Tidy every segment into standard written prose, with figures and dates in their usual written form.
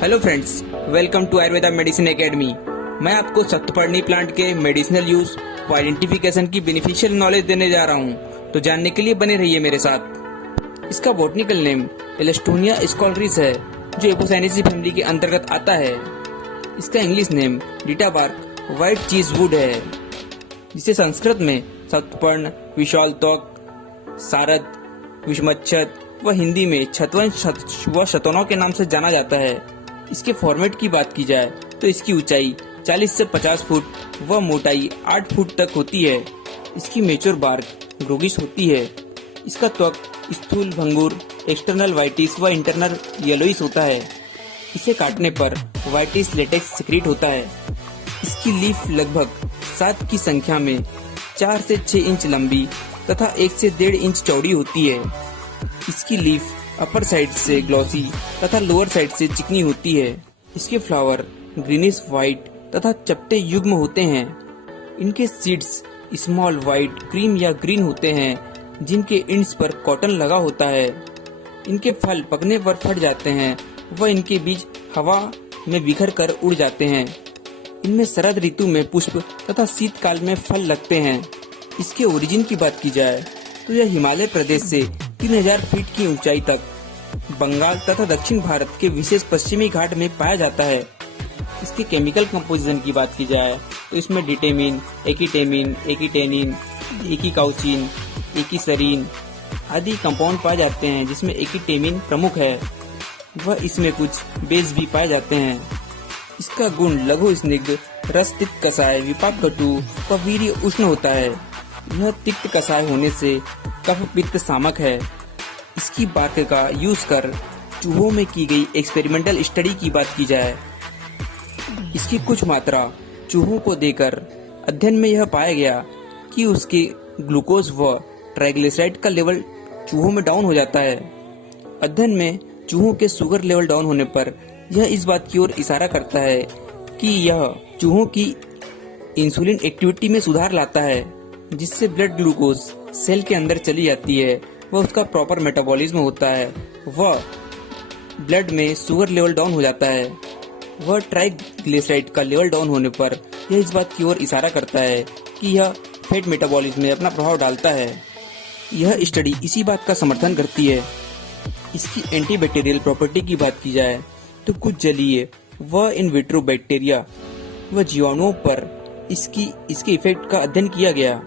Hello friends, welcome to Ayurveda medicine academy. मैं आपको saptaparni plant के मेडिसिनल यूज व आइडेंटिफिकेशन की बेनिफिशियल नॉलेज देने जा रहा हूं, तो जानने के लिए बने रहिए मेरे साथ। इसका बॉटनिकल नेम एलेस्टोनिया स्कॉलरिस है, जो एपोसाइनेसी फैमिली के अंतर्गत आता है। इसका इंग्लिश नेम डिटाबार्क व्हाइट चीज वुड है, जिसे संस्कृत में सप्तपर्ण, विशाल त्वक, सारद, विषमच्छद व हिंदी में छतवंश व शतनों के नाम से जाना जाता है। इसके फॉर्मेट की बात की जाए तो इसकी ऊंचाई 40 से 50 फुट व मोटाई 8 फुट तक होती है। इसकी मेच्योर बार्क ग्रोगिश होती है। इसका त्वक स्थूल भंगुर, एक्सटर्नल वाइटिस व इंटरनल येलोइस होता है। इसे काटने पर वाइटिस लेटेक्स सिक्रीट होता है। इसकी लीफ लगभग 7 की संख्या में 4 से 6 इंच लंबी तथा 1 से 1.5 इंच चौड़ी होती है। इसकी लीफ अपर साइड से ग्लॉसी तथा लोअर साइड से चिकनी होती है। इसके फ्लावर ग्रीनिश व्हाइट तथा चपटे युग्म होते हैं। इनके सीड्स स्मॉल व्हाइट, क्रीम या ग्रीन होते हैं, जिनके इंड्स पर कॉटन लगा होता है। इनके फल पकने पर फट जाते हैं व इनके बीज हवा में बिखर कर उड़ जाते हैं। इनमें शरद ऋतु में पुष्प तथा शीतकाल में फल लगते हैं। इसके ओरिजिन की बात की जाए तो यह हिमालय प्रदेश से 3000 फीट की ऊंचाई तक बंगाल तथा दक्षिण भारत के विशेष पश्चिमी घाट में पाया जाता है। इसके केमिकल कंपोजिशन की बात की जाए तो इसमें डिटेमिन, एकीटेमिन, एकीटेनिन, एकीकाउचिन, एकीसरीन आदि कंपाउंड पाए जाते हैं, जिसमें एकीटेमिन प्रमुख है। वह इसमें कुछ बेस भी पाए जाते हैं। इसका गुण लघु स्निग्ध, रस तिक्त कसाय, विपाक कटु व वीर्य उष्ण होता है। यह तिक्त कसाय होने से कफ पित्त सामक है। इसकी बार्क का यूज कर चूहों में की गई एक्सपेरिमेंटल स्टडी की बात की जाए, इसकी कुछ मात्रा चूहों को देकर अध्ययन में यह पाया गया कि उसके ग्लूकोज व ट्राइग्लिसराइड का लेवल चूहों में डाउन हो जाता है। अध्ययन में चूहों के शुगर लेवल डाउन होने पर यह इस बात की ओर इशारा करता है कि यह चूहों की इंसुलिन एक्टिविटी में सुधार लाता है, जिससे ब्लड ग्लूकोज सेल के अंदर चली जाती है व उसका प्रॉपर मेटाबॉलिज्म होता है व ब्लड में शुगर लेवल डाउन हो जाता है। वह ट्राइग्लिसराइड का लेवल डाउन होने पर यह इस बात की ओर इशारा करता है कि यह फैट मेटाबॉलिज्म में अपना प्रभाव डालता है। यह स्टडी इसी बात का समर्थन करती है। इसकी एंटीबैक्टीरियल प्रॉपर्टी की बात की जाए तो कुछ जलीय व इन विट्रो बैक्टीरिया व जीवाणुओं पर इसके इफेक्ट का अध्ययन किया गया,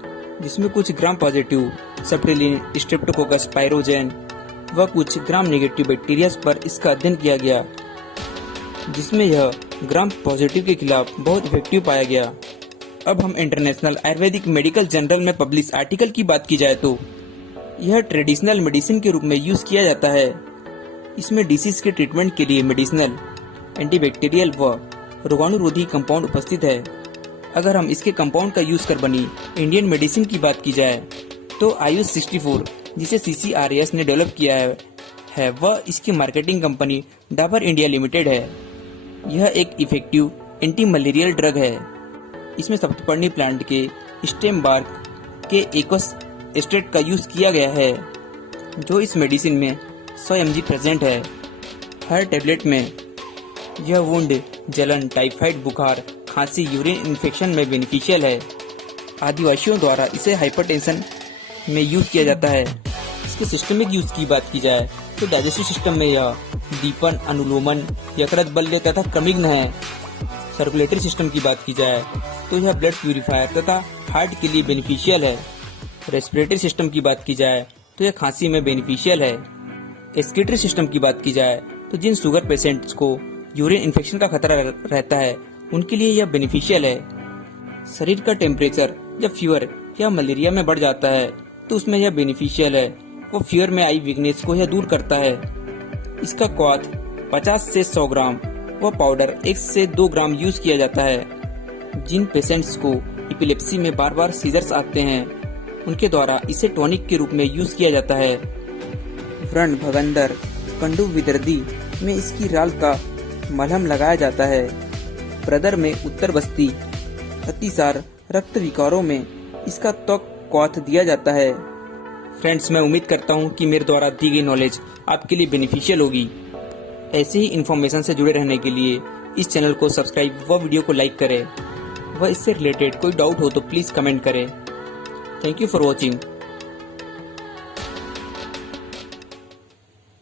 जिसमें कुछ ग्राम पॉजिटिव सप्टिलिन, स्ट्रेप्टोकोकस पाइरोजेन व कुछ ग्राम नेगेटिव बैक्टीरिया पर इसका अध्ययन किया गया, जिसमें यह ग्राम पॉजिटिव के खिलाफ बहुत इफेक्टिव पाया गया। अब हम इंटरनेशनल आयुर्वेदिक मेडिकल जर्नल में पब्लिश आर्टिकल की बात की जाए तो यह ट्रेडिशनल मेडिसिन के रूप में यूज किया जाता है। इसमें डिसीज के ट्रीटमेंट के लिए मेडिसिनल, एंटीबैक्टीरियल व रोगाणुरोधी कंपाउंड उपस्थित है। अगर हम इसके कंपाउंड का यूज कर बनी इंडियन मेडिसिन की बात की जाए तो आयुष 64, जिसे CCRAS ने डेवलप किया है वह इसकी marketing company Dabur India limited है। यह एक इफेक्टिव एंटी मलेरियल ड्रग है। इसमें सप्तपर्णी प्लांट के स्टेम बार्क के एक्वस एक्सट्रैक्ट का यूज किया गया है, जो इस मेडिसिन में 100 mg प्रेजेंट है। हर टेबलेट में यह वुंड, जलन, टाइफाइड बुखार, खांसी, यूरिन इन्फेक्शन में बेनिफिशियल है। आदिवासियों द्वारा इसे हाइपरटेंशन में यूज किया जाता है। इसके सिस्टमिक यूज की बात की जाए तो डाइजेस्टिव सिस्टम में यह दीपन, अनुलोमन, यकृत बल्य तथा क्रमिग्न है। सर्कुलेटरी सिस्टम की बात की जाए तो यह ब्लड प्यूरिफायर तथा हार्ट के लिए बेनिफिशियल है। रेस्पिरेटरी सिस्टम की बात की जाए तो यह खांसी में बेनिफिशियल है। एक्सक्रीटरी सिस्टम की बात की जाए तो जिन शुगर पेशेंट्स को यूरिन इन्फेक्शन का खतरा रहता है उनके लिए यह बेनिफिशियल है। शरीर का टेम्परेचर जब फीवर या मलेरिया में बढ़ जाता है तो उसमें यह बेनिफिशियल है। वो फीवर में आई वीकनेस को यह दूर करता है। इसका क्वाथ 50 से 100 ग्राम व पाउडर 1 से 2 ग्राम यूज किया जाता है। जिन पेशेंट्स को एपिलेप्सी में बार बार सीजर्स आते हैं उनके द्वारा इसे टॉनिक के रूप में यूज किया जाता है। व्रण, भगंदर, कंडू विदर्दी में इसकी राल का मलहम लगाया जाता है। ब्रदर में उत्तर बस्ती, अतिसार, रक्त विकारों में इसका त्वक क्वाथ दिया जाता है। फ्रेंड्स, मैं उम्मीद करता हूँ कि मेरे द्वारा दी गई नॉलेज आपके लिए बेनिफिशियल होगी। ऐसे ही इन्फॉर्मेशन से जुड़े रहने के लिए इस चैनल को सब्सक्राइब व वीडियो को लाइक करें। व इससे रिलेटेड कोई डाउट हो तो प्लीज़ कमेंट करें। Thank you for watching.